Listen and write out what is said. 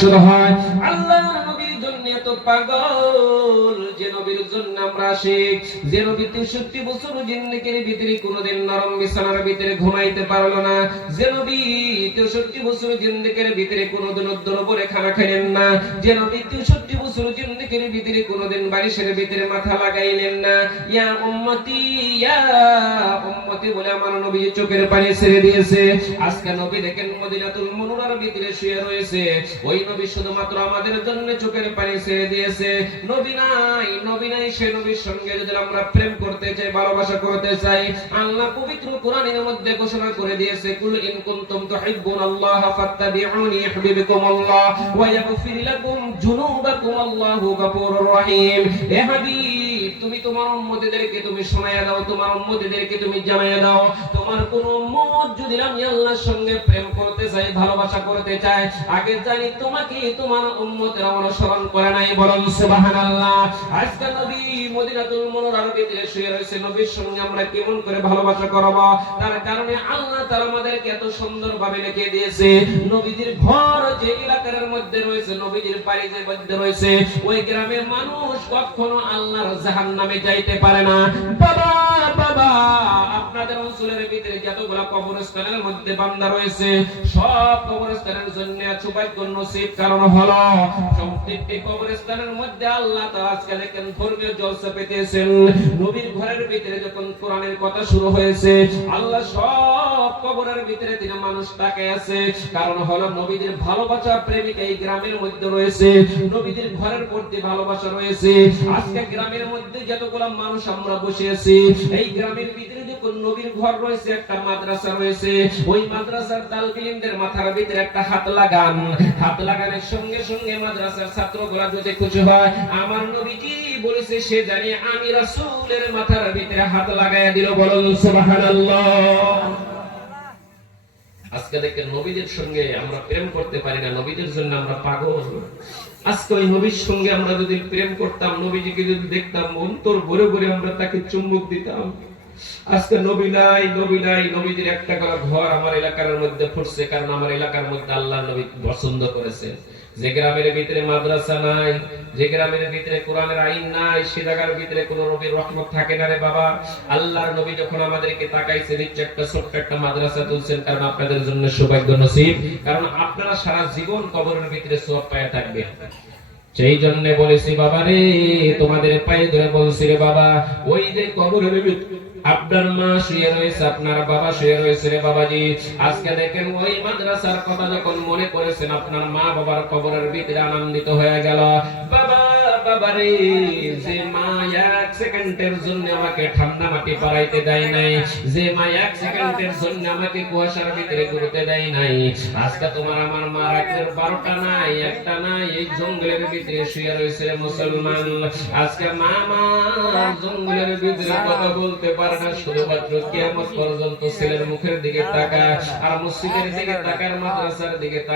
শুরু হয় আল্লাহর নবীর জন্য এত পাগল যে নবীর জন্য আমরা আশিক, যে নবী 63 বছর জিন্দেগির ভিতরে কোনোদিন নরম বিছানার ভিতরে ঘুমাইতে পারলো না, যে নবী 63 বছর জিন্দেগির ভিতরে কোনোদিন উদ্দর উপরে খানা খাইলেন না, যে নবী 63 বছর জিন্দেগির ভিতরে কোনোদিন বালিশের ভিতরে মাথা লাগাইলেন না। ইয়া উম্মতি বলে আমার নবী চোখের পানি ছেড়ে দিয়েছে। আজকে নবী দেখেন মদিনাতুল মুনওয়ারার ভিতরে শুয়ে রয়েছে, ওই নবী শুধুমাত্র আমাদের জন্য চোখের পানি ছেড়ে দিয়েছে। নবী নাই সে নবীর সঙ্গে যদি আমরা প্রেম করতে চাই, ভালোবাসা করতে চাই, আল্লাহ পবিত্র কোরআনের মধ্যে ঘোষণা করে দিয়েছে, কুল ইন কুনতুম তুহিব্বুনাল্লাহ ফাত্তাবিউনি ইউহিব্বুকুমুল্লাহ ওয়া ইয়াগফির লাকুম যুনুবাকুম আল্লাহু গফুরুর রহিম। হে হাবিব, তুমি তোমার উম্মতদেরকে তুমি শোনায়া দাও, তোমার উম্মতদেরকে তুমি জানায়া দাও, তোমার কোন উম্মত যদি আমি আল্লাহর সঙ্গে প্রেম করতে চাই, ভালোবাসা করতে চাই, আগে জানি তোমাকে তোমার উম্মতের অনুসরণ করে নাই, বলেন সুবহানাল্লাহ। আজকে নবী মদিনাতুল মুনওয়ারার ভিতরে শুয়ে রয়েছে, নবীর সঙ্গে আমরা কেমন করে ভালোবাসা করব? তার কারণে আল্লাহ তাআলা আমাদেরকে এত সুন্দরভাবে লিখে দিয়েছে, নবীজির ঘর যে এলাকার মধ্যে রয়েছে, নবীজির বাড়ি যে মধ্যে রয়েছে, ওই গ্রামের মানুষ কখনো আল্লাহর জাহান্নামে যাইতে পারে না। বাবা আপনাদের অঞ্চলের ভিতরে যতগুলো কবরস্থানের মধ্যে বান্দা রয়েছে, সব কবরস্থানের জন্য সৌভাগ্য নসিব, কারণ হলো প্রত্যেকটি কবরস্থানের মধ্যে আল্লাহ তাআলা আজকে দেখেন ধর্মীয় জলসা পেতেছেন। নবীর ঘরের ভিতরে যখন কোরআনের কথা শুরু হয়েছে, আল্লাহ সব কবরের ভিতরে তিনি মানুষ তাকায় আছে, কারণ হলো নবীদের ভালোবাসা প্রেমিক এই গ্রামের মধ্যে রয়েছে, নবীদের ঘরের প্রতি ভালোবাসা রয়েছে। আজকে গ্রামের মধ্যে যতগুলো মানুষ আমরা বসে আছি, এই গ্রামের ভিতরে যখন নবীর ঘর রয়েছে, একটা মাদ্রাসা রয়েছে, ওই মাদ্রাসার তালবিলিমদের মাথার ভিতরে একটা হাত লাগানোর সঙ্গে সঙ্গে মাদ্রাসার ছাত্রগুলা যদি খুশি হয়, আমার নবীজি বলেছে সে জানি আমি রাসূলের মাথার ভিতরে হাত লাগায়া দিল, বলুন সুবহানাল্লাহ। আজকে দেখেন নবীদের সঙ্গে আমরা প্রেম করতে পারি না, নবীদের জন্য আমরা পাগল। আজকে ওই নবীর সঙ্গে আমরা যদি প্রেম করতাম, নবীজিকে যদি দেখতাম, অন্তর ভরে ভরে আমরা তাকে চুম্বক দিতাম। আজকে নবী নাই, নবীজির একটা করে ঘর আমার এলাকার মধ্যে ফুটছে, কারণ আমার এলাকার মধ্যে আল্লাহ নবী পছন্দ করেছেন। যে গ্রামের ভিতরে মাদ্রাসা নাই, যে গ্রামের ভিতরে কোরআনের আইন নাই, সে জায়গার ভিতরে কোন নবীর রহমত থাকে না রে বাবা। আল্লাহর নবী যখন আমাদেরকে তাকাইছে, নিচে একটা ছোট্ট একটা মাদ্রাসা তুলছেন, কারণ আপনাদের জন্য সৌভাগ্য নসিব, কারণ আপনারা সারা জীবন কবরের ভিতরে সওয়াব পায়া থাকবেন। সেই জন্য বলেছি বাবা রে, তোমাদের পায়ে ধরে বলছি রে বাবা, ওই যে কবরের ভিতরে আপনার মা শুয়ে রয়েছে, আপনার বাবা শুয়ে রয়েছে রে বাবাজি। আজকে দেখেন ওই মাদ্রাসার কথা যখন মনে করেছেন, আপনার মা বাবার কবরের ভিতরে আনন্দিত হয়ে গেল। বাবারে, যে মা এক সেকেন্ডের জন্য আমাকে ঠান্ডা মাটি পাড়াইতে দেয় নাই, যে মা এক সেকেন্ডের জন্য আমাকে কুয়াশার ভিতরে ঘুরতে দেয় নাই, আজকে তোমার আমার মা রাতের 12টা নাই, একটা নাই, এই জঙ্গলের ভিতরে শুয়ে রয়েছে মুসলমান। আজকে মা জঙ্গলের ভিতরে কথা বলতে পারে না, শুধুমাত্র কিয়ামত পর্যন্ত ছেলের মুখের দিকে তাকায়, আর মসজিদের দিকে তাকায়, মাদ্রাসার দিকে তাকায়।